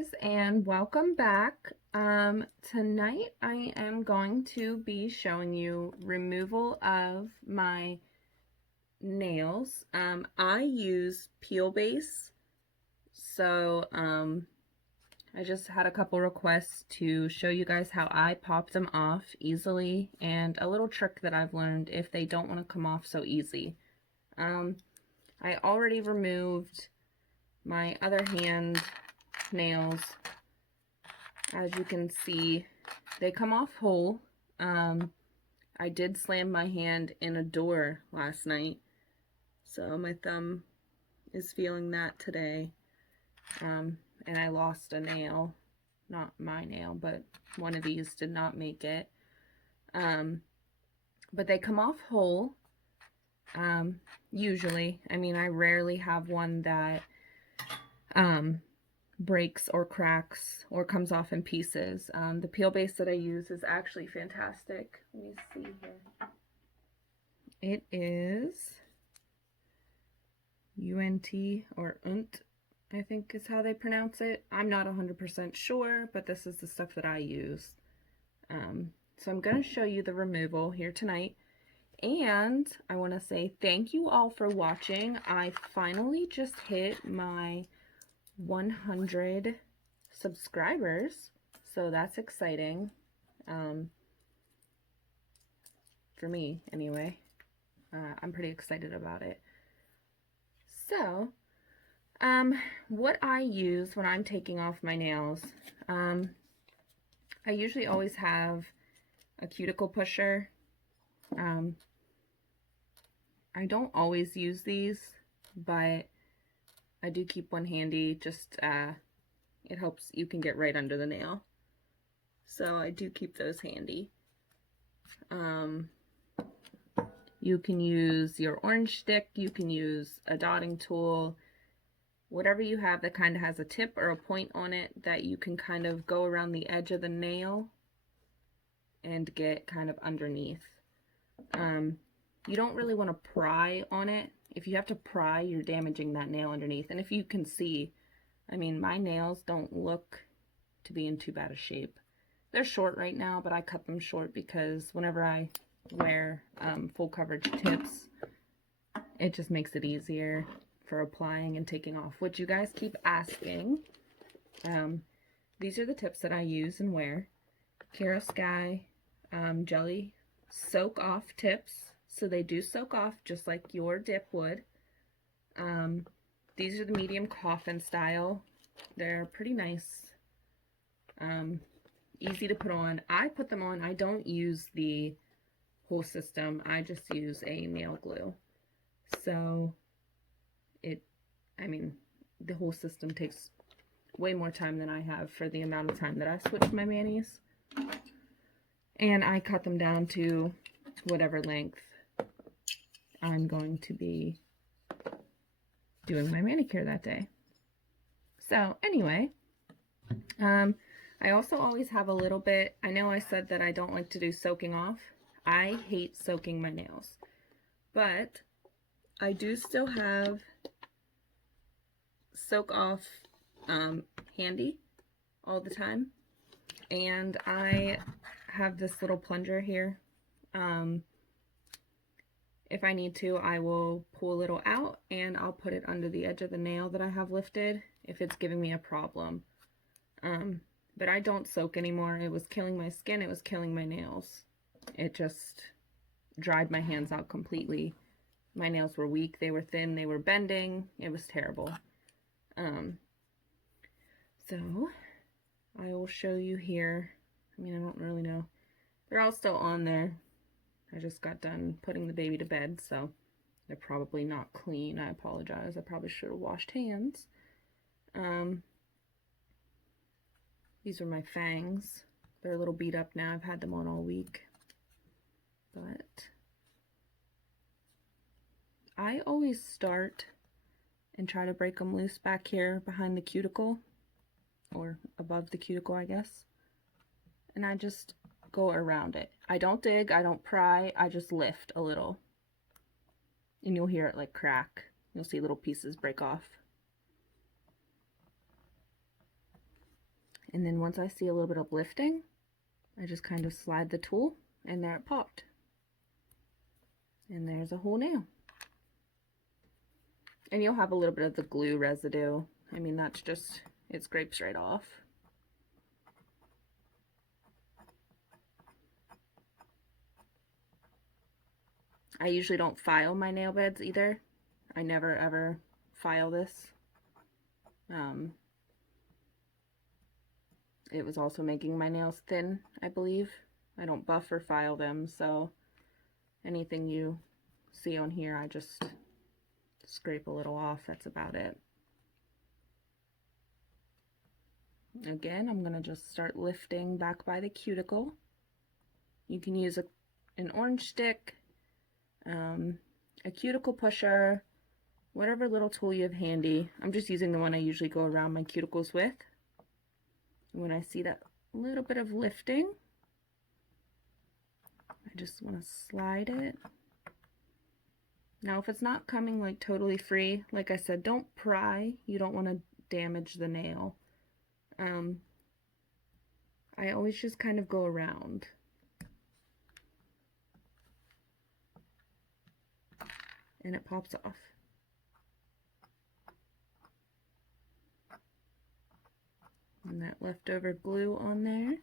guys, and welcome back. Tonight I am going to be showing you removal of my nails. I use Peel Base, so I just had a couple requests to show you guys how I pop them off easily, and a little trick that I've learned if they don't want to come off so easy. I already removed my other hand nails. As you can see, they come off whole. I did slam my hand in a door last night, so my thumb is feeling that today. And I lost a nail. Not my nail, but one of these did not make it. But they come off whole, usually. I mean, I rarely have one that breaks or cracks or comes off in pieces. The peel base that I use is actually fantastic. Let me see here. It is UNT or UNT, I think is how they pronounce it. I'm not 100% sure, but this is the stuff that I use. So I'm going to show you the removal here tonight. And I want to say thank you all for watching. I finally just hit my 100 subscribers, so that's exciting, for me anyway. I'm pretty excited about it. So what I use when I'm taking off my nails, I usually always have a cuticle pusher. I don't always use these, but I do keep one handy. Just it helps, you can get right under the nail, so I do keep those handy. You can use your orange stick, you can use a dotting tool, whatever you have that kind of has a tip or a point on it that you can kind of go around the edge of the nail and get kind of underneath. You don't really want to pry on it. If you have to pry, you're damaging that nail underneath. And if you can see, I mean, my nails don't look to be in too bad a shape. They're short right now, but I cut them short because whenever I wear full coverage tips, it just makes it easier for applying and taking off, which you guys keep asking. These are the tips that I use and wear. Kara Sky Jelly Soak Off tips. So they do soak off just like your dip would. These are the medium coffin style. They're pretty nice. Easy to put on. I put them on. I don't use the whole system. I just use a nail glue. So I mean, the whole system takes way more time than I have for the amount of time that I switch my manis. And I cut them down to whatever length I'm going to be doing my manicure that day. So anyway, I also always have a little bit, I know I said that I don't like to do soaking off. I hate soaking my nails, but I do still have soak off handy all the time. And I have this little plunger here. If I need to, I will pull a little out and I'll put it under the edge of the nail that I have lifted if it's giving me a problem. But I don't soak anymore. It was killing my skin. It was killing my nails. It just dried my hands out completely. My nails were weak. They were thin. They were bending. It was terrible. So I will show you here. I mean, I don't really know. They're all still on there. I just got done putting the baby to bed, so they're probably not clean. I apologize. I probably should have washed hands. These are my fangs. They're a little beat up now. I've had them on all week. But I always start and try to break them loose back here behind the cuticle, or above the cuticle, I guess. And I just go around it. I don't dig, I don't pry, I just lift a little. And you'll hear it like crack. You'll see little pieces break off. And then once I see a little bit of lifting, I just kind of slide the tool and there it popped. And there's a whole nail. And you'll have a little bit of the glue residue. I mean, that's just, it scrapes right off. I usually don't file my nail beds either. I never ever file this. It was also making my nails thin, I believe. I don't buff or file them, so anything you see on here, I just scrape a little off. That's about it. Again, I'm going to just start lifting back by the cuticle. You can use an orange stick, a cuticle pusher, whatever little tool you have handy. I'm just using the one I usually go around my cuticles with. When I see that little bit of lifting, I just want to slide it. Now, if it's not coming like totally free, like I said, don't pry. You don't want to damage the nail. I always just kind of go around. And it pops off. And that leftover glue on there.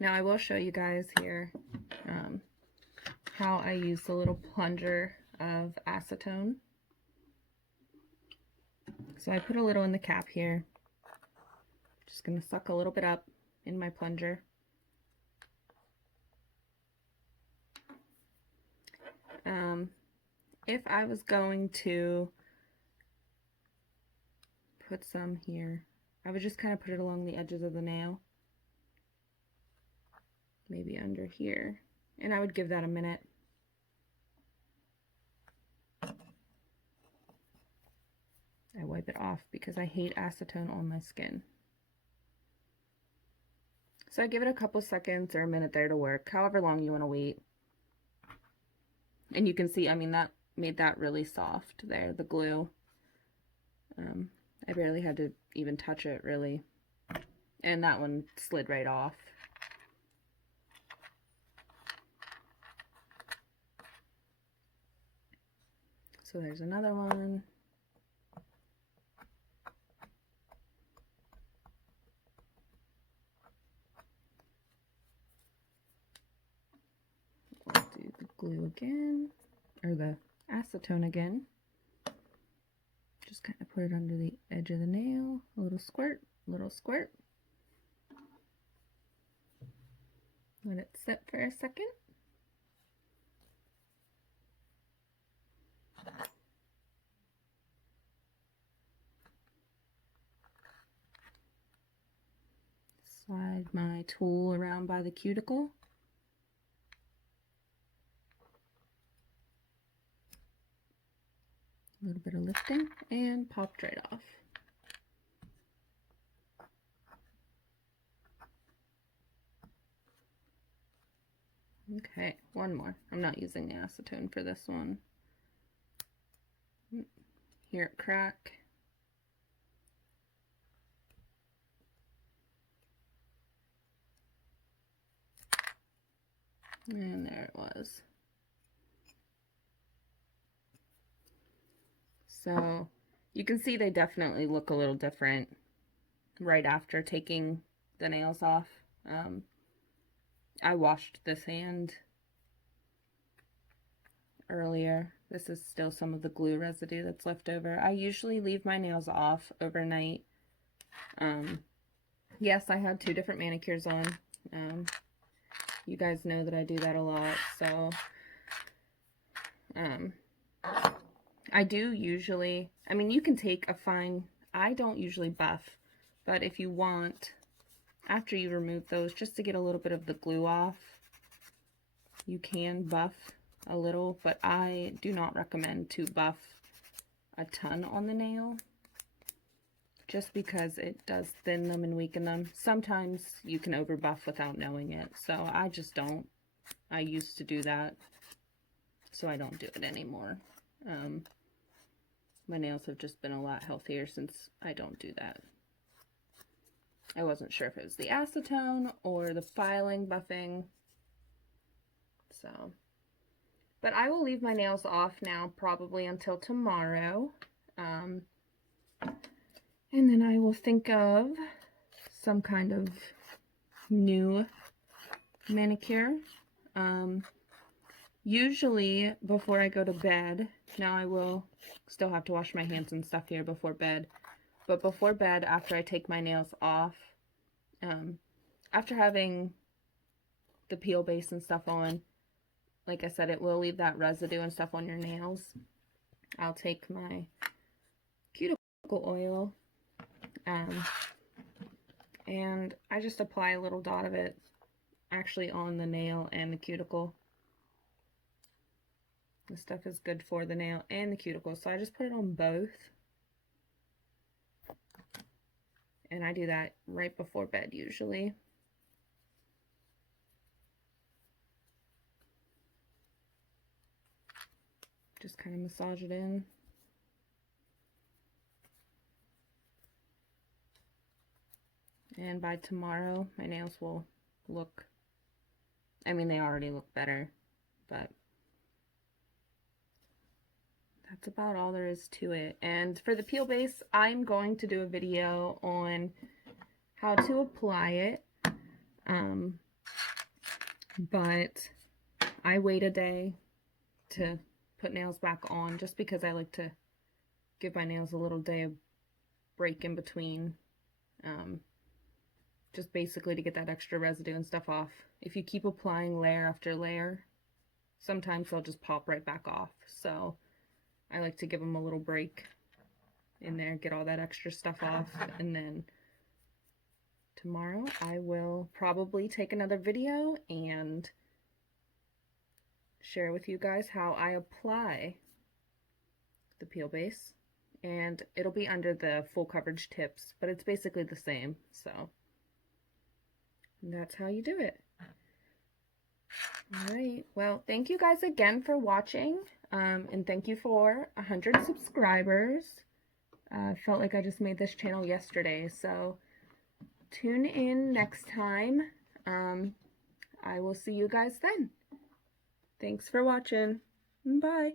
Now I will show you guys here how I use the little plunger of acetone. So I put a little in the cap here. Just going to suck a little bit up in my plunger. If I was going to put some here, I would just kind of put it along the edges of the nail. Maybe under here. And I would give that a minute. I wipe it off because I hate acetone on my skin. So I give it a couple seconds or a minute there to work, however long you want to wait. And you can see, I mean, that made that really soft there, the glue. I barely had to even touch it, really. And that one slid right off. So there's another one. We'll do the glue again, or the acetone again. Just kind of put it under the edge of the nail, a little squirt, little squirt. Let it sit for a second. Slide my tool around by the cuticle. A little bit of lifting and popped right off. Okay, one more. I'm not using the acetone for this one. Hear it crack. And there it was. So you can see they definitely look a little different right after taking the nails off. I washed this hand earlier. This is still some of the glue residue that's left over. I usually leave my nails off overnight. Yes, I had 2 different manicures on. You guys know that I do that a lot, so I do usually, I mean, you can take a fine, I don't usually buff, but if you want, after you remove those, just to get a little bit of the glue off, you can buff a little, but I do not recommend to buff a ton on the nail, just because it does thin them and weaken them. Sometimes you can over buff without knowing it, so I just don't. I used to do that, so I don't do it anymore. My nails have just been a lot healthier since I don't do that. I wasn't sure if it was the acetone or the filing buffing. So, but I will leave my nails off now probably until tomorrow. And then I will think of some kind of new manicure. Usually before I go to bed, now I will still have to wash my hands and stuff here before bed, but before bed, after I take my nails off, after having the peel base and stuff on, like I said, it will leave that residue and stuff on your nails. I'll take my cuticle oil, and I just apply a little dot of it actually on the nail and the cuticle. This stuff is good for the nail and the cuticle, so I just put it on both. And I do that right before bed usually. Just kind of massage it in. And by tomorrow, my nails will look, I mean, they already look better, but that's about all there is to it. And for the peel base, I'm going to do a video on how to apply it. But I wait a day to put nails back on just because I like to give my nails a little day of break in between. Just basically to get that extra residue and stuff off. If you keep applying layer after layer, sometimes they'll just pop right back off. So I like to give them a little break in there, get all that extra stuff off, and then tomorrow I will probably take another video and share with you guys how I apply the peel base. And it'll be under the full coverage tips, but it's basically the same, so that's how you do it. Alright, well, thank you guys again for watching, and thank you for 100 subscribers. Felt like I just made this channel yesterday, so tune in next time. I will see you guys then. Thanks for watching. Bye.